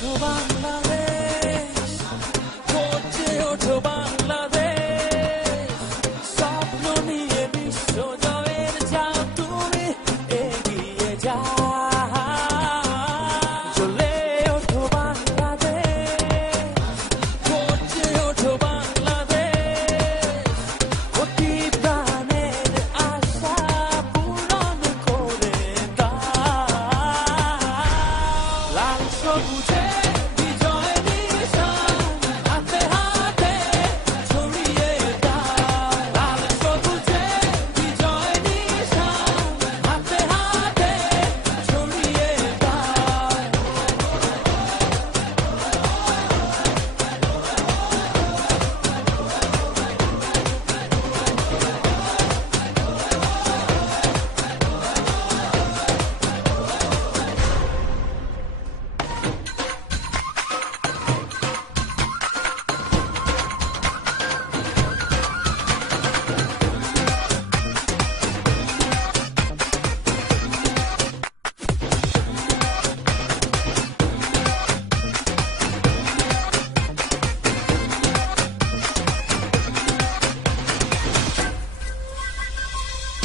ওঠো বাংলাদেশ, গর্জে ওঠো বাংলাদেশ, স্বপ্ন নিয়ে বিশ্ব জয়ের যাও তুমি এগিয়ে যাও। জ্বলে ওঠো বাংলাদেশ, গর্জে ওঠো বাংলাদেশ, অতি প্রাণের আশা পূরণ করে দাও। লাল সবুজে বিজয় নিশান হাতে হাতে ছড়িয়ে দাও। লাল সবুজে বিজয় নিশান হাতে হাতে ছড়িয়ে দাও।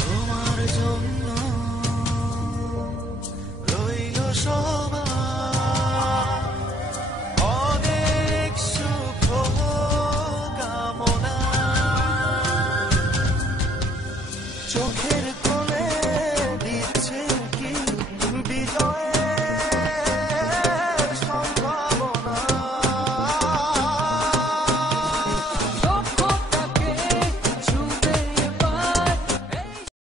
তোমার জন্য রইল সবার অনেক শুভ কামনা। চোখের